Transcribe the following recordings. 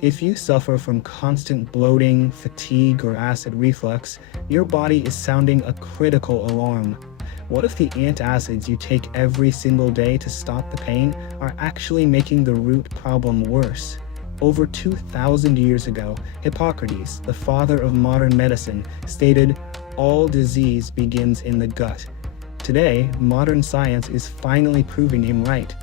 If you suffer from constant bloating, fatigue, or acid reflux, your body is sounding a critical alarm. What if the antacids you take every single day to stop the pain are actually making the root problem worse? Over 2,000 years ago, Hippocrates, the father of modern medicine, stated, "All disease begins in the gut." Today, modern science is finally proving him right.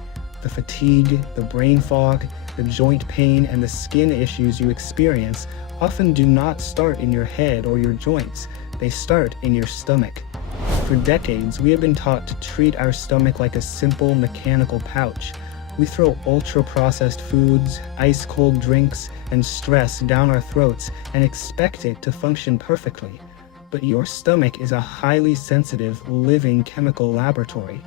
The fatigue, the brain fog, the joint pain, and the skin issues you experience often do not start in your head or your joints. They start in your stomach. For decades, we have been taught to treat our stomach like a simple mechanical pouch. We throw ultra-processed foods, ice-cold drinks, and stress down our throats and expect it to function perfectly. But your stomach is a highly sensitive, living chemical laboratory.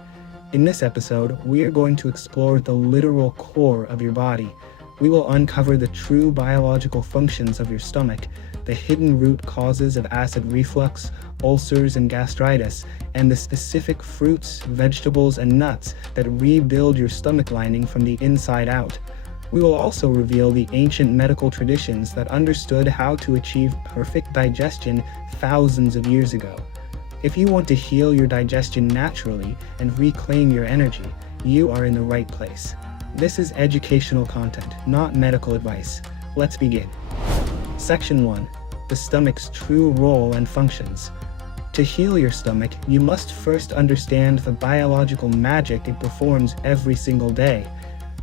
In this episode, we are going to explore the literal core of your body. We will uncover the true biological functions of your stomach, the hidden root causes of acid reflux, ulcers, and gastritis, and the specific fruits, vegetables, and nuts that rebuild your stomach lining from the inside out. We will also reveal the ancient medical traditions that understood how to achieve perfect digestion thousands of years ago. If you want to heal your digestion naturally and reclaim your energy, you are in the right place. This is educational content, not medical advice. Let's begin. Section 1. The stomach's true role and functions. To heal your stomach, you must first understand the biological magic it performs every single day.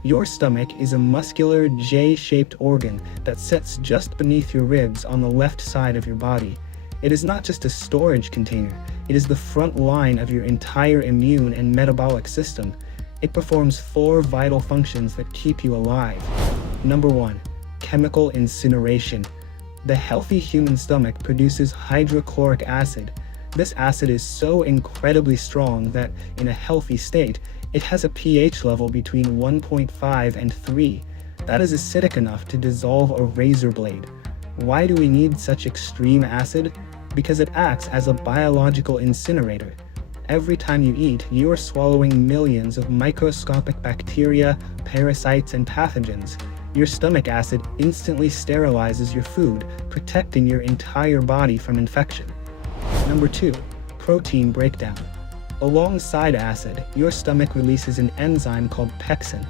Your stomach is a muscular J-shaped organ that sits just beneath your ribs on the left side of your body. It is not just a storage container, it is the front line of your entire immune and metabolic system. It performs 4 vital functions that keep you alive. Number 1. Chemical incineration. The healthy human stomach produces hydrochloric acid. This acid is so incredibly strong that, in a healthy state, it has a pH level between 1.5 and 3. That is acidic enough to dissolve a razor blade. Why do we need such extreme acid? Because it acts as a biological incinerator. Every time you eat, you are swallowing millions of microscopic bacteria, parasites, and pathogens. Your stomach acid instantly sterilizes your food, protecting your entire body from infection. Number 2. Protein breakdown. Alongside acid, your stomach releases an enzyme called pepsin.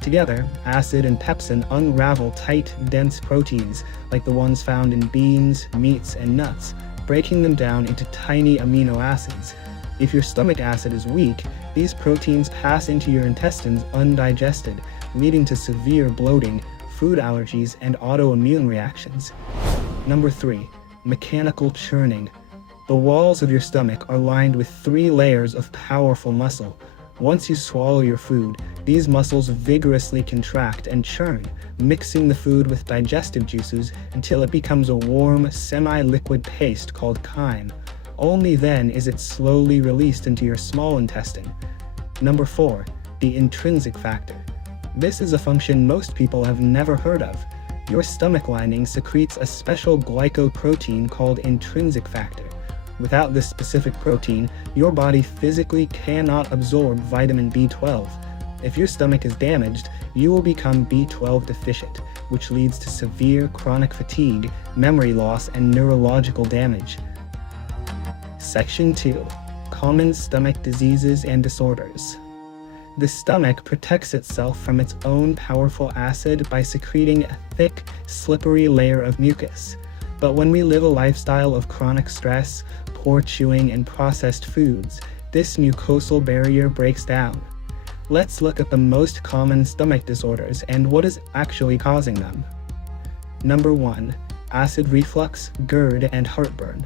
Together, acid and pepsin unravel tight, dense proteins like the ones found in beans, meats, and nuts, breaking them down into tiny amino acids. If your stomach acid is weak, these proteins pass into your intestines undigested, leading to severe bloating, food allergies, and autoimmune reactions. Number 3. Mechanical churning. The walls of your stomach are lined with 3 layers of powerful muscle. Once you swallow your food, these muscles vigorously contract and churn, mixing the food with digestive juices until it becomes a warm, semi-liquid paste called chyme. Only then is it slowly released into your small intestine. Number 4. The intrinsic factor. This is a function most people have never heard of. Your stomach lining secretes a special glycoprotein called intrinsic factor. Without this specific protein, your body physically cannot absorb vitamin B12. If your stomach is damaged, you will become B12 deficient, which leads to severe chronic fatigue, memory loss, and neurological damage. Section 2. Common stomach diseases and disorders. The stomach protects itself from its own powerful acid by secreting a thick, slippery layer of mucus. But when we live a lifestyle of chronic stress, poor chewing, and processed foods, this mucosal barrier breaks down. Let's look at the most common stomach disorders and what is actually causing them. Number 1. Acid reflux, GERD, and heartburn.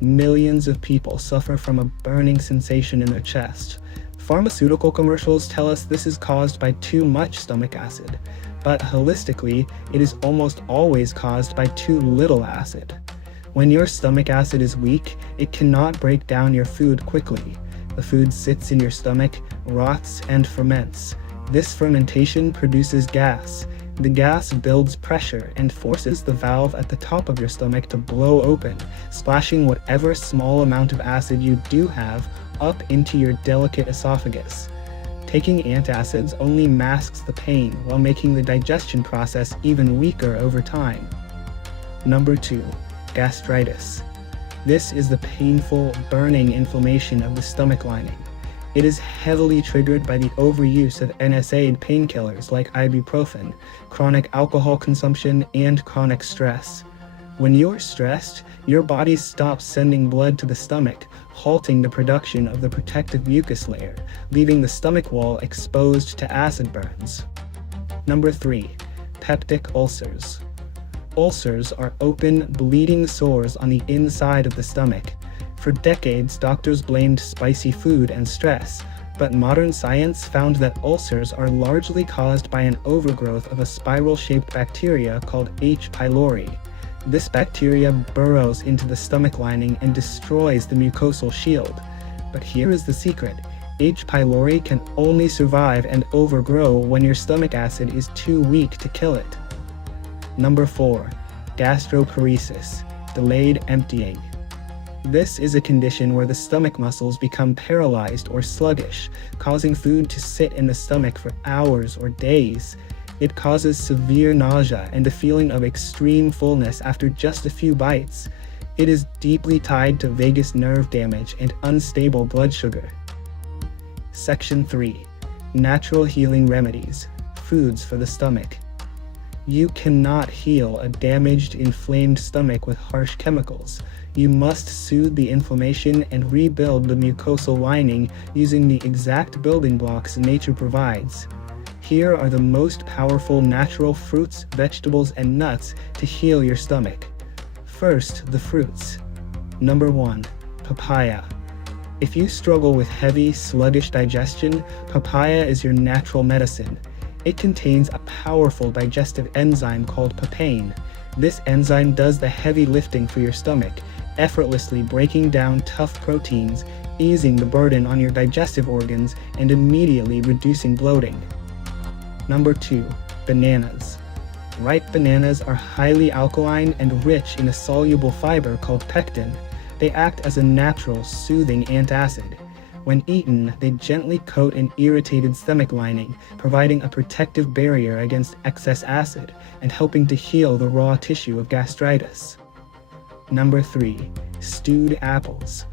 Millions of people suffer from a burning sensation in their chest. Pharmaceutical commercials tell us this is caused by too much stomach acid, but holistically, it is almost always caused by too little acid. When your stomach acid is weak, it cannot break down your food quickly. The food sits in your stomach, rots, and ferments. This fermentation produces gas. The gas builds pressure and forces the valve at the top of your stomach to blow open, splashing whatever small amount of acid you do have up into your delicate esophagus. Taking antacids only masks the pain while making the digestion process even weaker over time. Number 2. Gastritis. This is the painful, burning inflammation of the stomach lining. It is heavily triggered by the overuse of NSAID painkillers like ibuprofen, chronic alcohol consumption, and chronic stress. When you're stressed, your body stops sending blood to the stomach, halting the production of the protective mucus layer, leaving the stomach wall exposed to acid burns. Number 3. Peptic ulcers. Ulcers are open, bleeding sores on the inside of the stomach. For decades, doctors blamed spicy food and stress, but modern science found that ulcers are largely caused by an overgrowth of a spiral-shaped bacteria called H. pylori. This bacteria burrows into the stomach lining and destroys the mucosal shield. But here is the secret. H. pylori can only survive and overgrow when your stomach acid is too weak to kill it. Number 4. Gastroparesis, delayed emptying. This is a condition where the stomach muscles become paralyzed or sluggish, causing food to sit in the stomach for hours or days. It causes severe nausea and a feeling of extreme fullness after just a few bites. It is deeply tied to vagus nerve damage and unstable blood sugar. Section 3. Natural healing remedies, foods for the stomach. You cannot heal a damaged, inflamed stomach with harsh chemicals. You must soothe the inflammation and rebuild the mucosal lining using the exact building blocks nature provides. Here are the most powerful natural fruits, vegetables, and nuts to heal your stomach. First, the fruits. Number 1. Papaya. If you struggle with heavy, sluggish digestion, papaya is your natural medicine. It contains a powerful digestive enzyme called papain. This enzyme does the heavy lifting for your stomach, effortlessly breaking down tough proteins, easing the burden on your digestive organs, and immediately reducing bloating. Number 2. Bananas. Ripe bananas are highly alkaline and rich in a soluble fiber called pectin. They act as a natural, soothing antacid. When eaten, they gently coat an irritated stomach lining, providing a protective barrier against excess acid and helping to heal the raw tissue of gastritis. Number 3. Stewed apples.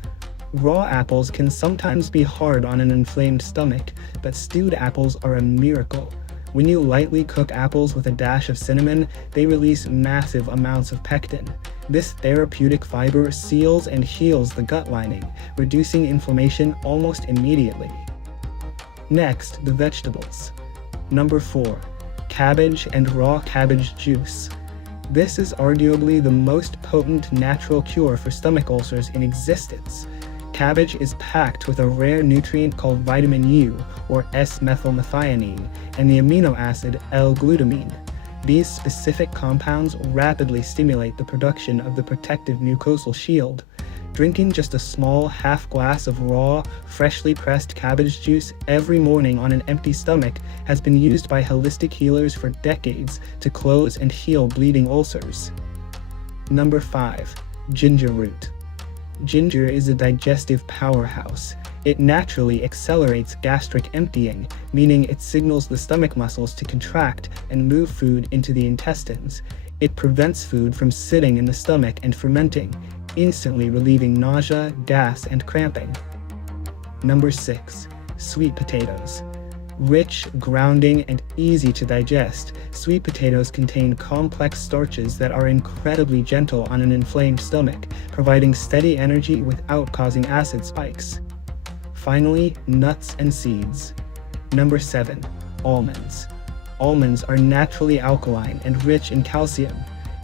Raw apples can sometimes be hard on an inflamed stomach, but stewed apples are a miracle. When you lightly cook apples with a dash of cinnamon, they release massive amounts of pectin. This therapeutic fiber seals and heals the gut lining, reducing inflammation almost immediately. Next, the vegetables. Number 4. Cabbage and raw cabbage juice. This is arguably the most potent natural cure for stomach ulcers in existence. Cabbage is packed with a rare nutrient called vitamin U, or S-methylmethionine, and the amino acid L-glutamine. These specific compounds rapidly stimulate the production of the protective mucosal shield. Drinking just a small half glass of raw, freshly pressed cabbage juice every morning on an empty stomach has been used by holistic healers for decades to close and heal bleeding ulcers. Number 5. Ginger root. Ginger is a digestive powerhouse. It naturally accelerates gastric emptying, meaning it signals the stomach muscles to contract and move food into the intestines. It prevents food from sitting in the stomach and fermenting, instantly relieving nausea, gas, and cramping. Number 6. Sweet potatoes. Rich, grounding, and easy to digest, sweet potatoes contain complex starches that are incredibly gentle on an inflamed stomach, providing steady energy without causing acid spikes. Finally, nuts and seeds. Number 7. Almonds. Almonds are naturally alkaline and rich in calcium.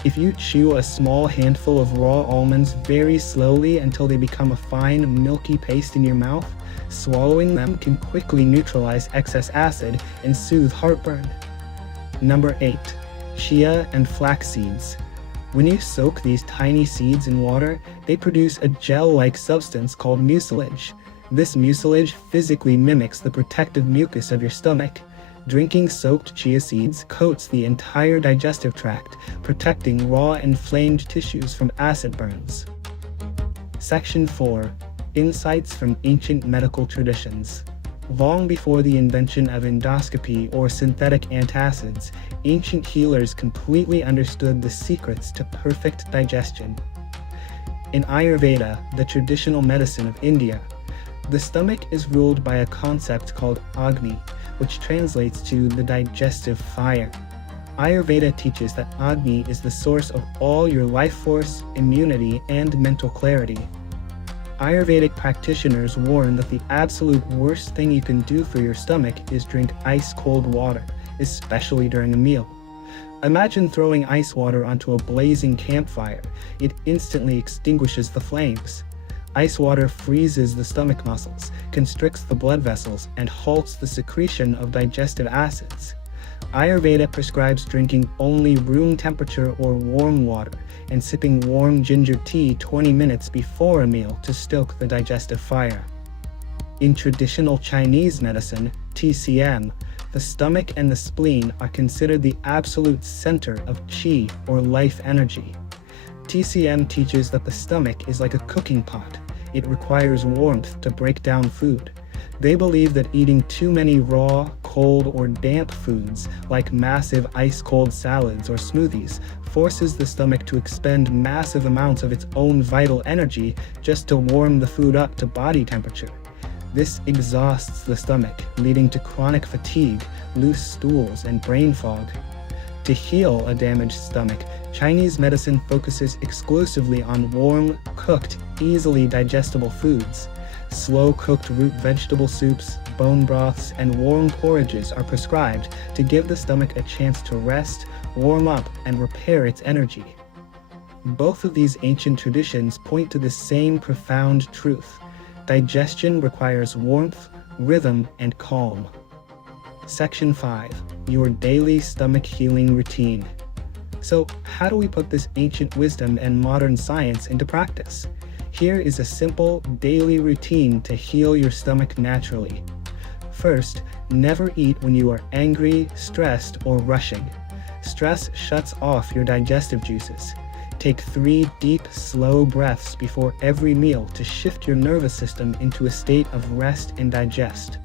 If you chew a small handful of raw almonds very slowly until they become a fine, milky paste in your mouth, swallowing them can quickly neutralize excess acid and soothe heartburn. Number 8. Chia and flax seeds. When you soak these tiny seeds in water, they produce a gel-like substance called mucilage. This mucilage physically mimics the protective mucus of your stomach. Drinking soaked chia seeds coats the entire digestive tract, protecting raw, inflamed tissues from acid burns. Section 4. Insights from ancient medical traditions. Long before the invention of endoscopy or synthetic antacids, ancient healers completely understood the secrets to perfect digestion. In Ayurveda, the traditional medicine of India, the stomach is ruled by a concept called Agni, which translates to the digestive fire. Ayurveda teaches that Agni is the source of all your life force, immunity, and mental clarity. Ayurvedic practitioners warn that the absolute worst thing you can do for your stomach is drink ice-cold water, especially during a meal. Imagine throwing ice water onto a blazing campfire. It instantly extinguishes the flames. Ice water freezes the stomach muscles, constricts the blood vessels, and halts the secretion of digestive acids. Ayurveda prescribes drinking only room temperature or warm water and sipping warm ginger tea 20 minutes before a meal to stoke the digestive fire. In traditional Chinese medicine, TCM, the stomach and the spleen are considered the absolute center of qi or life energy. TCM teaches that the stomach is like a cooking pot. It requires warmth to break down food. They believe that eating too many raw, cold, or damp foods, like massive ice-cold salads or smoothies, forces the stomach to expend massive amounts of its own vital energy just to warm the food up to body temperature. This exhausts the stomach, leading to chronic fatigue, loose stools, and brain fog. To heal a damaged stomach, Chinese medicine focuses exclusively on warm, cooked, easily digestible foods. Slow-cooked root vegetable soups, bone broths, and warm porridges are prescribed to give the stomach a chance to rest, warm up, and repair its energy. Both of these ancient traditions point to the same profound truth. Digestion requires warmth, rhythm, and calm. Section 5. Your daily stomach healing routine. So, how do we put this ancient wisdom and modern science into practice? Here is a simple, daily routine to heal your stomach naturally. First, never eat when you are angry, stressed, or rushing. Stress shuts off your digestive juices. Take 3 deep, slow breaths before every meal to shift your nervous system into a state of rest and digest.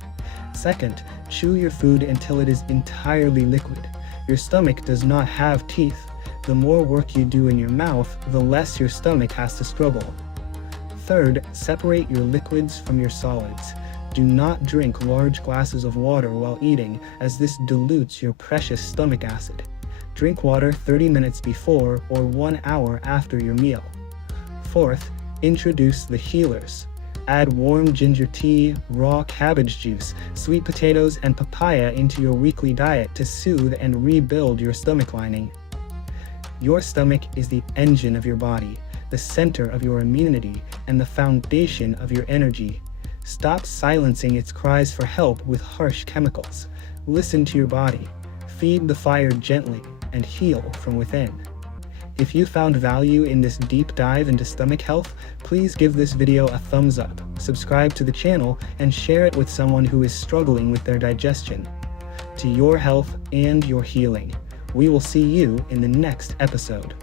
Second, chew your food until it is entirely liquid. Your stomach does not have teeth. The more work you do in your mouth, the less your stomach has to struggle. Third, separate your liquids from your solids. Do not drink large glasses of water while eating, as this dilutes your precious stomach acid. Drink water 30 minutes before or 1 hour after your meal. Fourth, introduce the healers. Add warm ginger tea, raw cabbage juice, sweet potatoes, and papaya into your weekly diet to soothe and rebuild your stomach lining. Your stomach is the engine of your body, the center of your immunity, and the foundation of your energy. Stop silencing its cries for help with harsh chemicals. Listen to your body. Feed the fire gently and heal from within. If you found value in this deep dive into stomach health, please give this video a thumbs up, subscribe to the channel, and share it with someone who is struggling with their digestion. To your health and your healing. We will see you in the next episode.